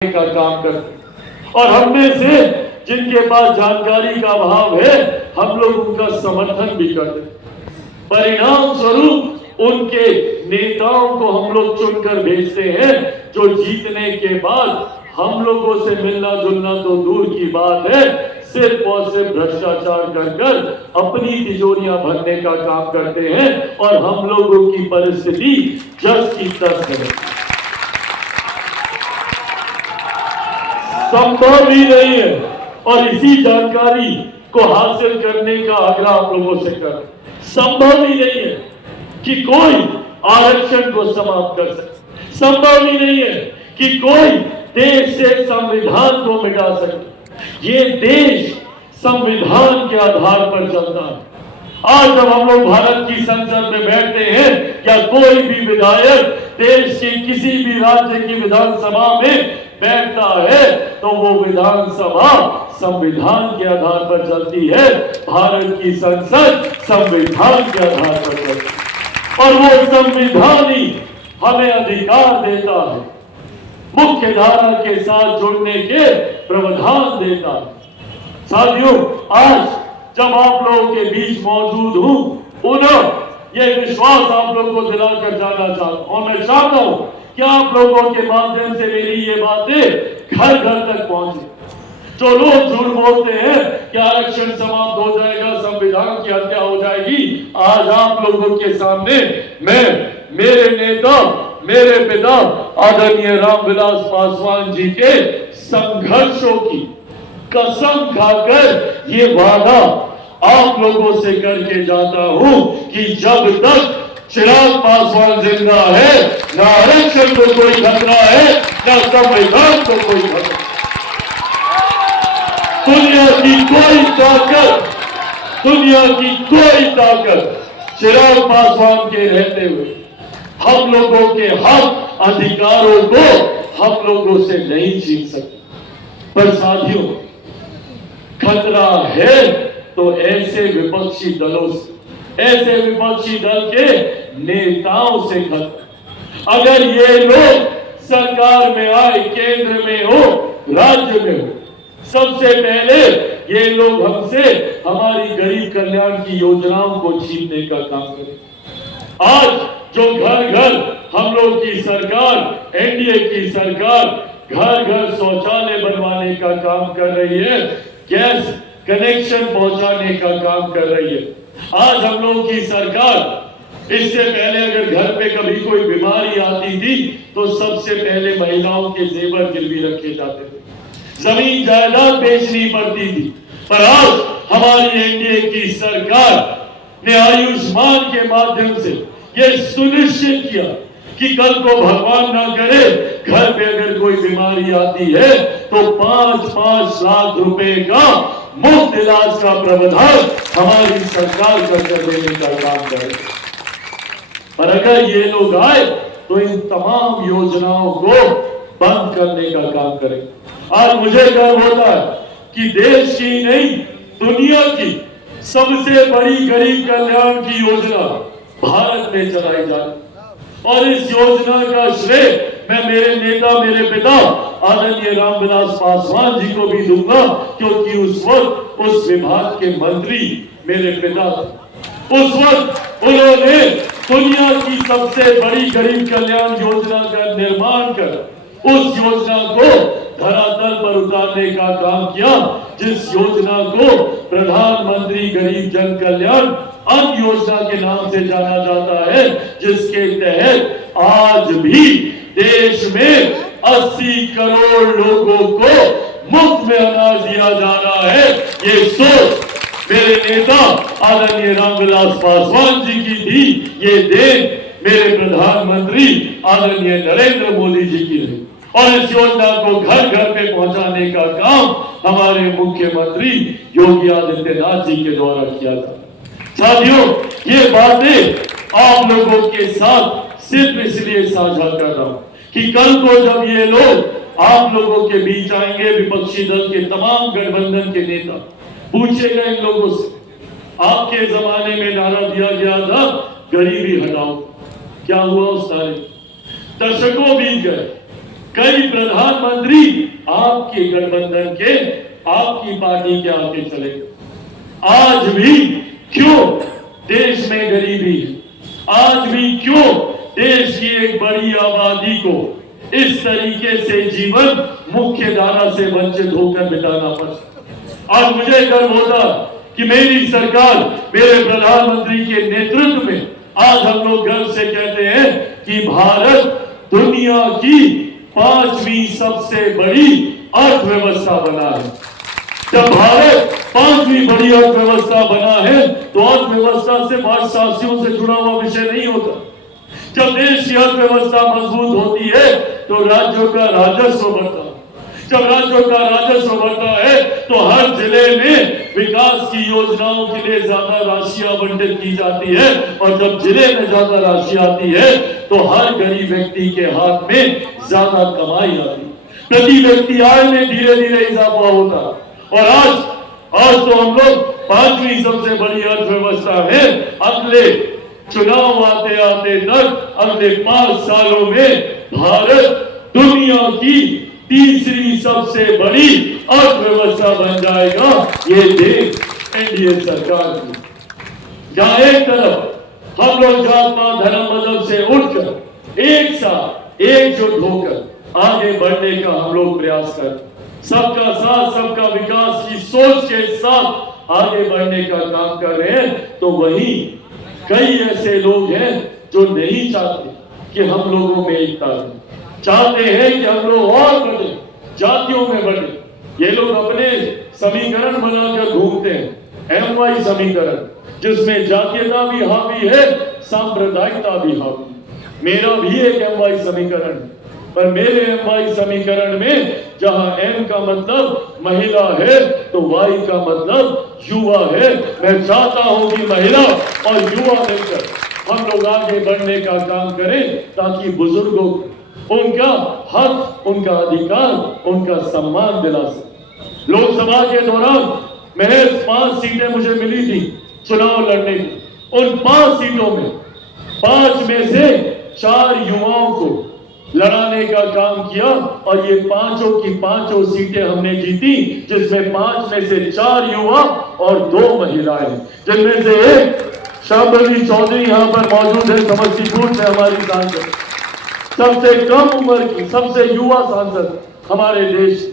का काम करते और हम में से जिनके पास जानकारी का अभाव है हम लोग उनका समर्थन भी करते। परिणाम स्वरूप उनके नेताओं को हम लोग चुनकर भेजते हैं जो जीतने के बाद हम लोगों से मिलना जुलना तो दूर की बात है, सिर्फ और सिर्फ भ्रष्टाचार कर अपनी तिजोरियां भरने का काम करते हैं और हम लोगों की परिस्थिति जस की तस है। संभव ही नहीं है और इसी जानकारी को हासिल करने का आग्रह आप लोगों से कर। संभव ही नहीं है कि कोई आरक्षण को समाप्त कर सके। संभव ही नहीं है कि कोई देश से संविधान को मिटा सके। ये देश संविधान के आधार पर चलता है। आज जब हम लोग भारत की संसद में बैठते हैं या कोई भी विधायक देश के किसी भी राज्य की विधानसभा में बैठता है तो वो विधानसभा संविधान के आधार पर चलती है। भारत की संसद संविधान के आधार पर चलती है और वो संविधान ही हमें अधिकार देता है, मुख्य धारा के साथ जुड़ने के प्रावधान देता है। साथियों, आज जब आप लोगों के बीच मौजूद हूं, पुनः ये विश्वास आप लोगों को दिलाकर जाना चाहता हूं और मैं चाहता हूं कि आप लोगों के माध्यम से मेरी ये बातें घर घर तक पहुंचे। जो लोग झूठ बोलते हैं कि आरक्षण समाप्त हो जाएगा, संविधान की हत्या हो जाएगी, आज आप लोगों के सामने मैं मेरे नेता, मेरे पिता आदरणीय रामविलास पासवान जी के संघर्षों की कसम खाकर ये वादा आप लोगों से करके जाता हूं कि जब तक चिराग पासवान जिंदा है, ना आरक्षण को कोई खतरा है, ना संविधान को कोई खतरा। दुनिया की कोई ताकत चिराग पासवान के रहते हुए हम लोगों के हक अधिकारों को हम लोगों से नहीं छीन सकती। पर साथियों, खतरा है तो ऐसे विपक्षी दलों से, ऐसे विपक्षी दल के नेताओं से खतरा। अगर ये लोग सरकार में आए, केंद्र में हो, राज्य में हो, सबसे पहले ये लोग हमसे हमारी गरीब कल्याण की योजनाओं को छीनने का काम करें। आज जो घर घर हम लोग की सरकार, एनडीए की सरकार घर घर शौचालय बनवाने का काम कर रही है, गैस कनेक्शन पहुंचाने का काम कर रही है। आज हम लोग की सरकार, इससे पहले अगर घर पे कभी कोई बीमारी आती थी तो सबसे पहले महिलाओं के जेवर गिरवी रखे जाते थे, जमीन जायदाद बेचनी पड़ती थी। पर आज हमारी एनडीए की सरकार ने आयुष्मान के माध्यम से यह सुनिश्चित किया कि कल को भगवान ना करे घर पे अगर कोई बीमारी आती है तो 5-5 लाख रुपए का मुफ्त इलाज का प्रावधान हमारी सरकार कर देने का काम करे। पर अगर ये लोग आए तो इन तमाम योजनाओं को बंद करने का काम करें। आज मुझे गर्व होता है कि देश की नहीं, दुनिया की सबसे बड़ी गरीब कल्याण की योजना भारत में चलाई जाती और इस योजना का श्रेय मैं मेरे नेता, मेरे पिता आदरणीय रामविलास पासवान जी को भी दूंगा, क्योंकि उस वक्त उस विभाग के मंत्री मेरे पिता थे। उस वक्त उन्होंने दुनिया की सबसे बड़ी गरीब कल्याण योजना का निर्माण कर उस योजना को धरातल पर उतारने का काम किया, जिस योजना को प्रधानमंत्री गरीब जन कल्याण अन्न योजना के नाम से जाना जाता है, जिसके तहत आज भी देश में 80 करोड़ लोगों को मुफ्त में अनाज दिया जा रहा है। ये सोच मेरे नेता आदरणीय रामविलास पासवान जी की थी, ये देन मेरे प्रधानमंत्री आदरणीय नरेंद्र मोदी जी की है और इस योजना को घर घर पे पहुंचाने का काम हमारे मुख्यमंत्री योगी आदित्यनाथ जी के द्वारा किया था। साथियों, ये बातें आप लोगों के साथ सिर्फ इसलिए साझा कर रहा हूं कि कल को जब ये लोग आप लोगों के बीच आएंगे, विपक्षी दल के तमाम गठबंधन के नेता, पूछेगा इन लोगों से, आपके जमाने में नारा दिया गया था गरीबी हटाओ, क्या हुआ उस नारे? दशकों बीत गए, कई प्रधानमंत्री आपके गठबंधन के, आपकी पार्टी के आगे चले। आज भी क्यों देश में गरीबी है? आज भी क्यों देश की एक बड़ी आबादी को इस तरीके से जीवन मुख्य धारा से वंचित होकर बिताना पड़ा? आज मुझे गर्व होता कि मेरी सरकार, मेरे प्रधानमंत्री के नेतृत्व में आज हम लोग गर्व से कहते हैं कि भारत दुनिया की 5वीं सबसे बड़ी अर्थव्यवस्था बना है। जब भारत 5वीं बड़ी अर्थव्यवस्था बना है तो अर्थव्यवस्था से भाषाशियों से जुड़ा हुआ विषय नहीं होता। जब देश की अर्थव्यवस्था मजबूत होती है तो राज्यों का राजस्व बढ़ता है। जब राज्यों का राजस्व बढ़ता है तो हर जिले में विकास की योजनाओं के लिए ज्यादा राशि आवंटित की जाती है, और जब जिले में ज्यादा राशि आती है तो हर गरीब व्यक्ति के हाथ में ज्यादा कमाई आती है। प्रति व्यक्ति आय में धीरे धीरे इजाफा होता है। और आज तो हम लोग 5वीं सबसे बड़ी अर्थव्यवस्था है। अगले चुनाव आते आते तक अगले 5 सालों में भारत दुनिया की 3री सबसे बड़ी अर्थव्यवस्था बन जाएगा। ये देश एनडीए सरकार की, जहां एक तरफ हम लोग जात पात धर्म मजहब से उठकर एक साथ एकजुट होकर आगे बढ़ने का हम लोग प्रयास कर, सबका साथ सबका विकास की सोच के साथ आगे बढ़ने का काम कर रहे हैं, तो वही कई ऐसे लोग हैं जो नहीं चाहते कि हम लोगों में एकता है, चाहते हैं कि हम लोग और बढ़े, जातियों में बढ़े। ये लोग अपने समीकरण बनाकर घूमते हैं, MY समीकरण, जिसमें जातीयता भी हावी है, सांप्रदायिकता भी हावी। मेरा भी एक MY समीकरण है, पर मेरे MY समीकरण में जहां M का मतलब महिला है तो Y का मतलब युवा है। मैं चाहता हूं कि महिला और युवा मिलकर हम लोग आगे बढ़ने का काम करें, ताकि बुजुर्गों उनका हक, उनका अधिकार, उनका सम्मान दिला सके। लोकसभा के दौरान महज 5 सीटें मुझे मिली थी चुनाव लड़ने की। उन 5 सीटों में 5 में से 4 युवाओं को लड़ाने का काम किया, और ये 5 की 5 सीटें हमने जीती, जिसमें 5 में से 4 युवा और 2 महिलाएं, जिनमें से एक शांभवी चौधरी यहां पर मौजूद है, समस्तीपुर से हमारी सांसद, सबसे कम उम्र की सबसे युवा सांसद हमारे देश।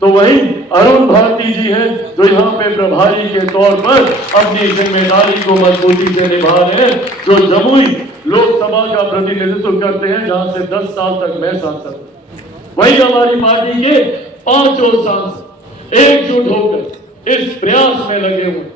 तो वही अरुण भारती जी हैं जो यहाँ पे प्रभारी के तौर पर अपनी जिम्मेदारी को मजबूती से निभा रहे हैं, जो जमुई लोकसभा का प्रतिनिधित्व करते हैं, जहां से 10 साल तक मैं सांसद। वही हमारी पार्टी के 5 सांसद एकजुट होकर इस प्रयास में लगे हुए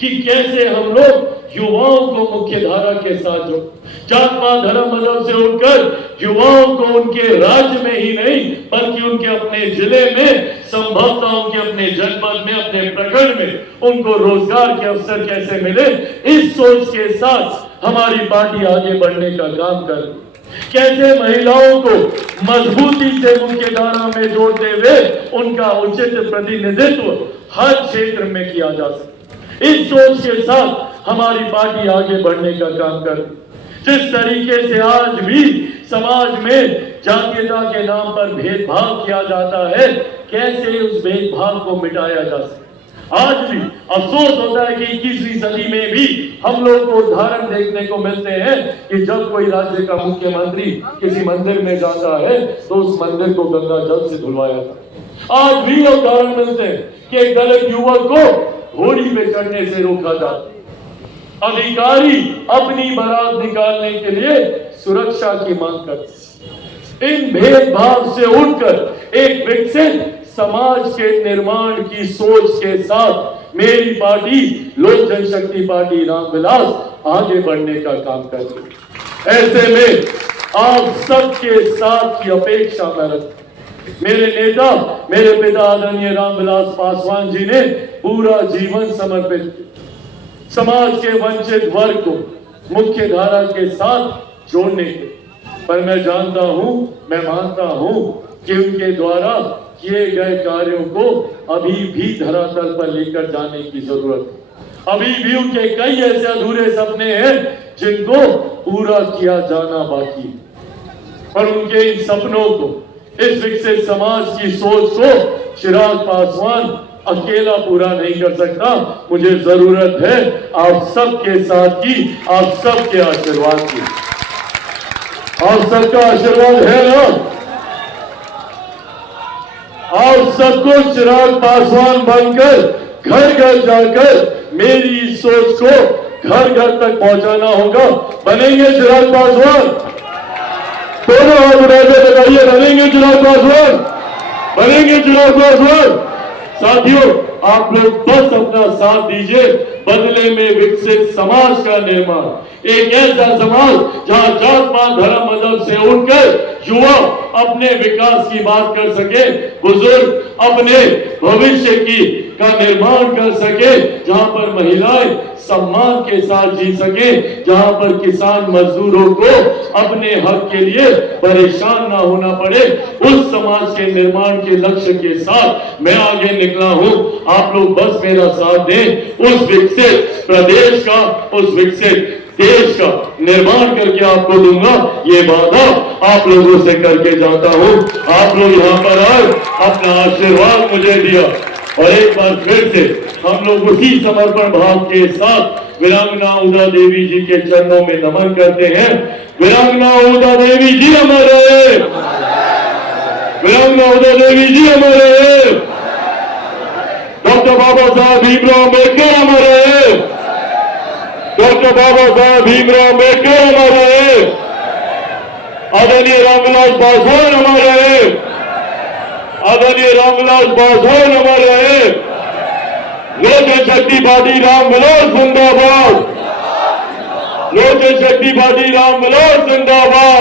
कि कैसे हम लोग युवाओं को मुख्य धारा के साथ जोड़, जात पात धर्म मजहब से उठकर युवाओं को उनके राज्य में ही नहीं बल्कि उनके अपने जिले में, संभवतः उनके अपने जनपद में, अपने प्रखंड में उनको रोजगार के अवसर कैसे मिले, इस सोच के साथ हमारी पार्टी आगे बढ़ने का काम कर रही। कैसे महिलाओं को मजबूती से मुख्य धारा में जोड़ते हुए उनका उचित प्रतिनिधित्व हर क्षेत्र में किया जा सके, इस सोच के साथ हमारी पार्टी आगे बढ़ने का काम कर रही। जिस तरीके से आज भी समाज में जातीयता के नाम पर भेदभाव किया जाता है, कैसे उस भेदभाव को मिटाया जा सके। आज भी अफसोस होता है कि 21वीं सदी में भी हम लोग को उदाहरण देखने को मिलते हैं कि जब कोई राज्य का मुख्यमंत्री किसी मंदिर में जाता है तो उस मंदिर को गंगा जल से धुलवाया जाता है। आज भी उदाहरण मिलते हैं कि एक दलित युवक को घोड़ी पे चढ़ने से रोका जाता है। अधिकारी अपनी बारात निकालने के लिए सुरक्षा की मांग करते। इन भेदभाव से उठकर एक विकसित समाज के निर्माण की सोच के साथ मेरी पार्टी लोक जनशक्ति पार्टी रामविलास आगे बढ़ने का काम कर रही है। ऐसे में आप सबके साथ की अपेक्षा मैं रखता। मेरे नेता, मेरे पिता आदरणीय रामविलास पासवान जी ने पूरा जीवन समर्पित किया समाज के वंचित वर्ग को मुख्य धारा के साथ जोड़ने के, पर मैं जानता हूं, मैं मानता हूं कि उनके द्वारा किए गए कार्यों को अभी भी धरातल पर लेकर जाने की जरूरत है। अभी भी उनके कई ऐसे अधूरे सपने हैं जिनको पूरा किया जाना बाकी है, और उनके इन सपनों को, इस विकसित समाज की सोच को चिराग पासवान अकेला पूरा नहीं कर सकता। मुझे जरूरत है आप सबके साथ की, आप सबके आशीर्वाद की। आप सबका आशीर्वाद है ना? आप सबको चिराग पासवान बनकर घर घर जाकर मेरी इस सोच को घर घर तक पहुंचाना होगा। बनेंगे चिराग पासवान? दोनों हाथ उठाकर बताइए, बनेंगे चिराग पासवान? बनेंगे चिराग पासवान? साथियों, आप लोग बस अपना साथ दीजिए, बदले में विकसित समाज का निर्माण, एक ऐसा समाज जहां जात पात धर्म मजहब से उठकर युवा अपने विकास की बात कर सके, बुजुर्ग अपने भविष्य की का निर्माण कर सके, जहां पर महिलाएं सम्मान के साथ जी सके, जहां पर किसान मजदूरों को अपने हक के लिए परेशान ना होना पड़े, उस समाज के निर्माण के लक्ष्य के साथ मैं आगे निकला हूं। आप लोग बस मेरा साथ दें, उस विकसित प्रदेश का, उस विकसित देश का निर्माण करके आपको दूंगा, ये वादा आप लोगों से करके जाता हूं। आप लोग यहां पर आए, अपना आशीर्वाद मुझे दिया, और एक बार फिर से हम लोग उसी समर्पण भाव के साथ वीरांगना उदा देवी जी के चरणों में नमन करते हैं। वीरांगना उदा देवी जी अमर रहे, वीरांगना उदा देवी जी अमर रहे, डॉक्टर बाबा साहब भीमराव अम्बेडकर अमर रहे, डॉक्टर बाबा साहब भीमराव अम्बेडकर अमर रहे, आदरणीय रामविलास पासवान अमर रहे, आदरणीय रामविलास पासवान अमर रहे, लोक जनशक्ति पार्टी रामविलास जिंदाबाद, लोक जनशक्ति पार्टी रामविलास जिंदाबाद।